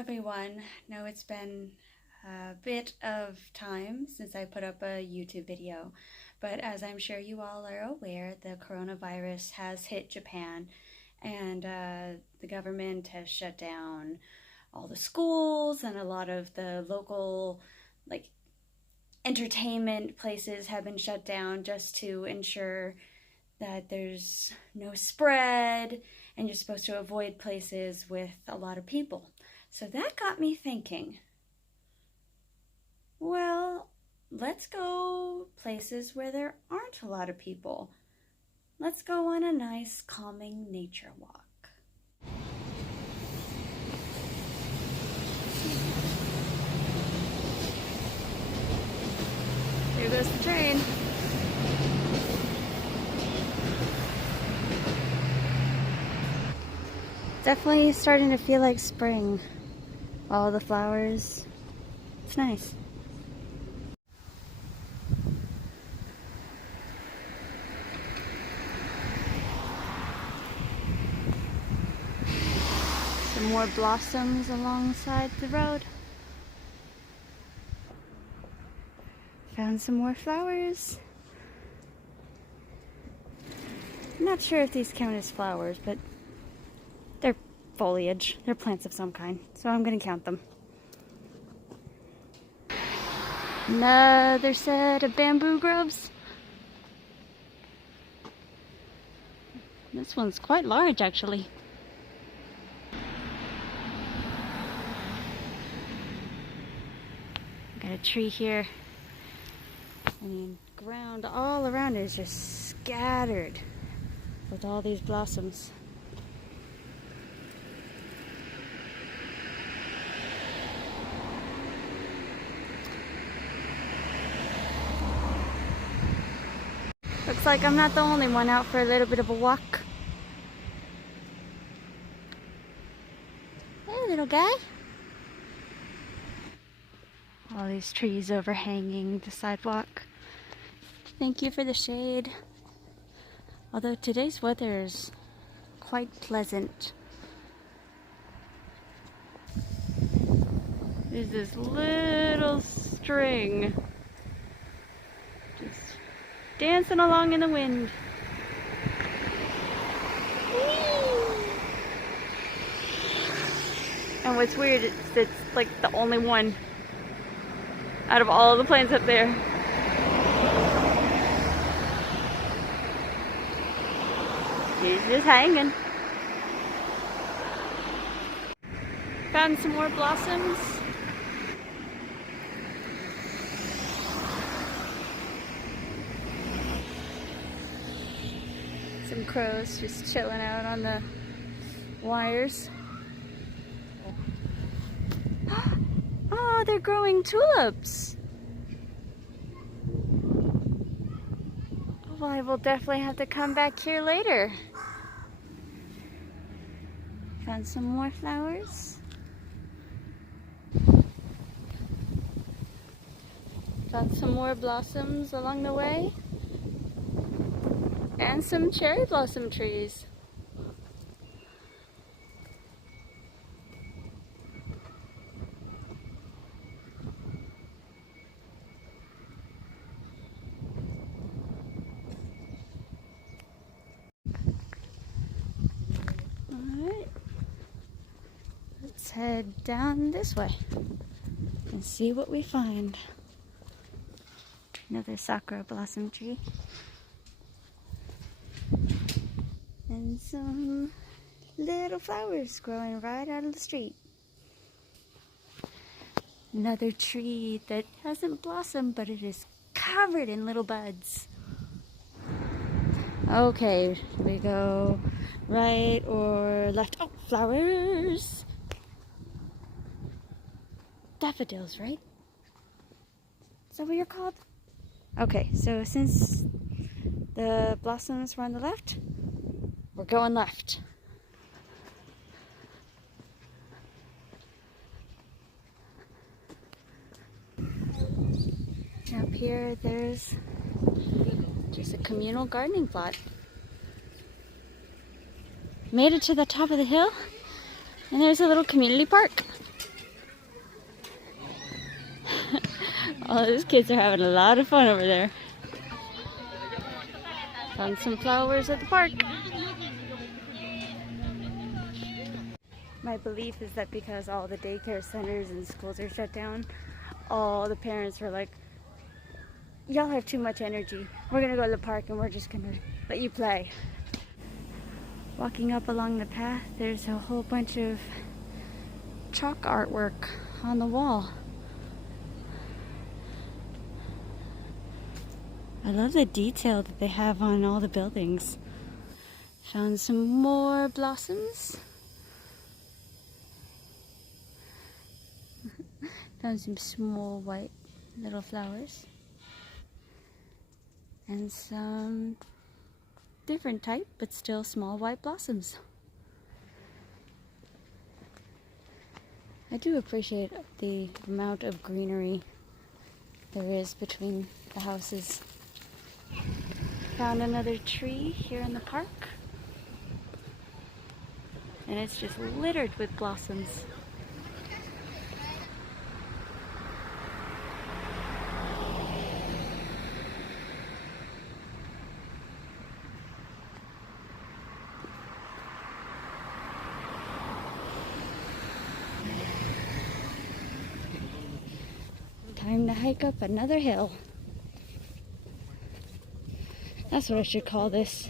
everyone. Know it's been a bit of time since I put up a YouTube video, but as I'm sure you all are aware, the coronavirus has hit Japan, and the government has shut down all the schools, and a lot of the local entertainment places have been shut down just to ensure that there's no spread, and you're supposed to avoid places with a lot of people. So that got me thinking, well, let's go places where there aren't a lot of people. Let's go on a nice, calming nature walk. There goes the train. Definitely starting to feel like spring. All the flowers. It's nice. Some more blossoms alongside the road. Found some more flowers. I'm not sure if these count as flowers, but they're foliage. They're plants of some kind, so I'm gonna count them. Another set of bamboo groves. This one's quite large, actually. Got a tree here. I mean, ground all around it is just scattered with all these blossoms. Looks like I'm not the only one out for a little bit of a walk. Hey, little guy. All these trees overhanging the sidewalk. Thank you for the shade. Although today's weather is quite pleasant. There's this little string just dancing along in the wind. Whee! And what's weird is it's like the only one out of all the planes up there. He's just hanging. Found some more blossoms. Some crows just chilling out on the wires. Oh, they're growing tulips. Well, I will definitely have to come back here later. Found some more flowers. Found some more blossoms along the way. And some cherry blossom trees. Alright. Let's head down this way and see what we find. Another Sakura blossom tree. And some little flowers growing right out of the street. Another tree that hasn't blossomed, but it is covered in little buds. Okay, we go right or left? Oh, flowers! Daffodils, right? Is that what you're called? Okay, so since the blossoms were on the left, we're going left. Up here, there's just a communal gardening plot. Made it to the top of the hill, and there's a little community park. All those kids are having a lot of fun over there. Found some flowers at the park. My belief is that because all the daycare centers and schools are shut down, all the parents were like, y'all have too much energy. We're gonna go to the park and we're just gonna let you play. Walking up along the path, there's a whole bunch of chalk artwork on the wall. I love the detail that they have on all the buildings. Found some more blossoms. Found some small white little flowers. And some different type, but still small white blossoms. I do appreciate the amount of greenery there is between the houses. Found another tree here in the park, and it's just littered with blossoms. Time to hike up another hill. That's what I should call this.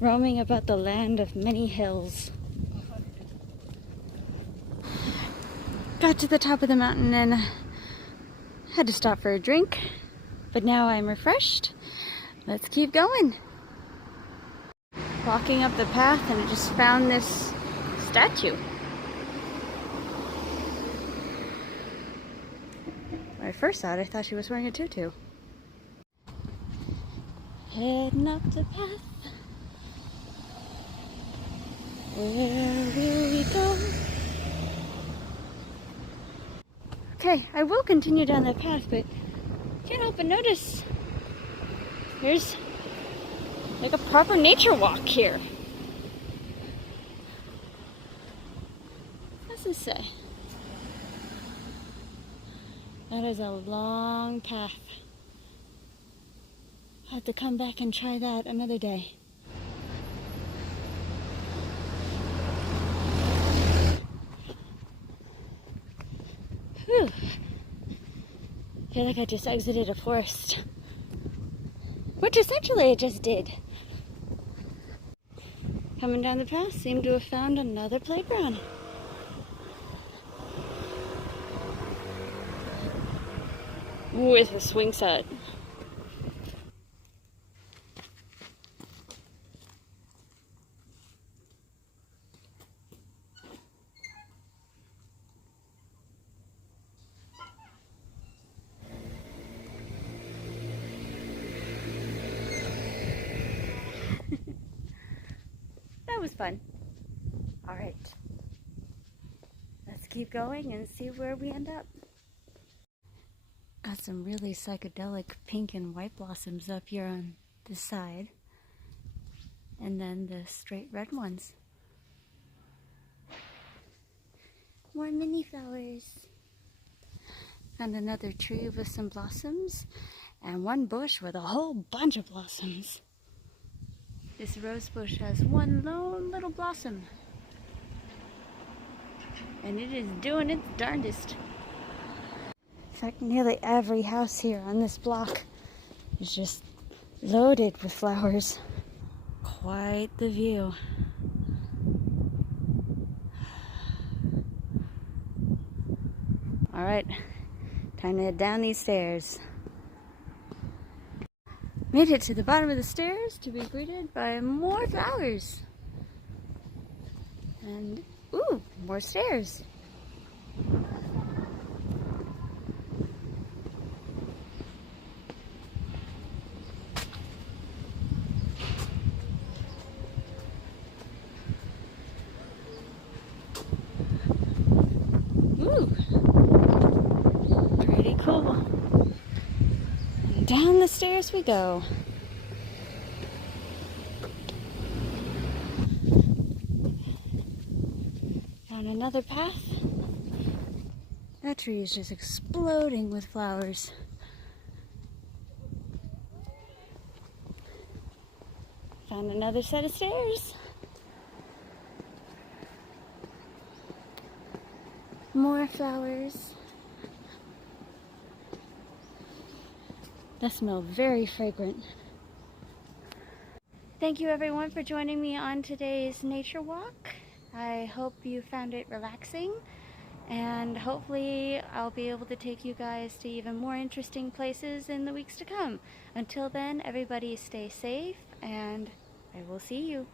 Roaming about the land of many hills. Got to the top of the mountain and had to stop for a drink, but now I'm refreshed. Let's keep going. Walking up the path and I just found this statue. When I first saw it, I thought she was wearing a tutu. Heading up the path. Where will we go? Okay, I will continue down that path, but can't help but notice there's like a proper nature walk here. What does this say? That is a long path. I'll have to come back and try that another day. Whew. I feel like I just exited a forest. Which essentially I just did. Coming down the path, seemed to have found another playground. With a swing set. That was fun. All right. Let's keep going and see where we end up. Got some really psychedelic pink and white blossoms up here on this side. And then the straight red ones. More mini flowers. And another tree with some blossoms. And one bush with a whole bunch of blossoms. This rose bush has one lone little blossom. And it is doing its darndest. In fact, nearly every house here on this block is just loaded with flowers. Quite the view. All right, time to head down these stairs. Made it to the bottom of the stairs to be greeted by more flowers. And, ooh, more stairs. Ooh, pretty cool. And down the stairs we go. Down another path. That tree is just exploding with flowers. Found another set of stairs. More flowers. That smells very fragrant. Thank you everyone for joining me on today's nature walk. I hope you found it relaxing, and hopefully I'll be able to take you guys to even more interesting places in the weeks to come. Until then, everybody stay safe, and I will see you.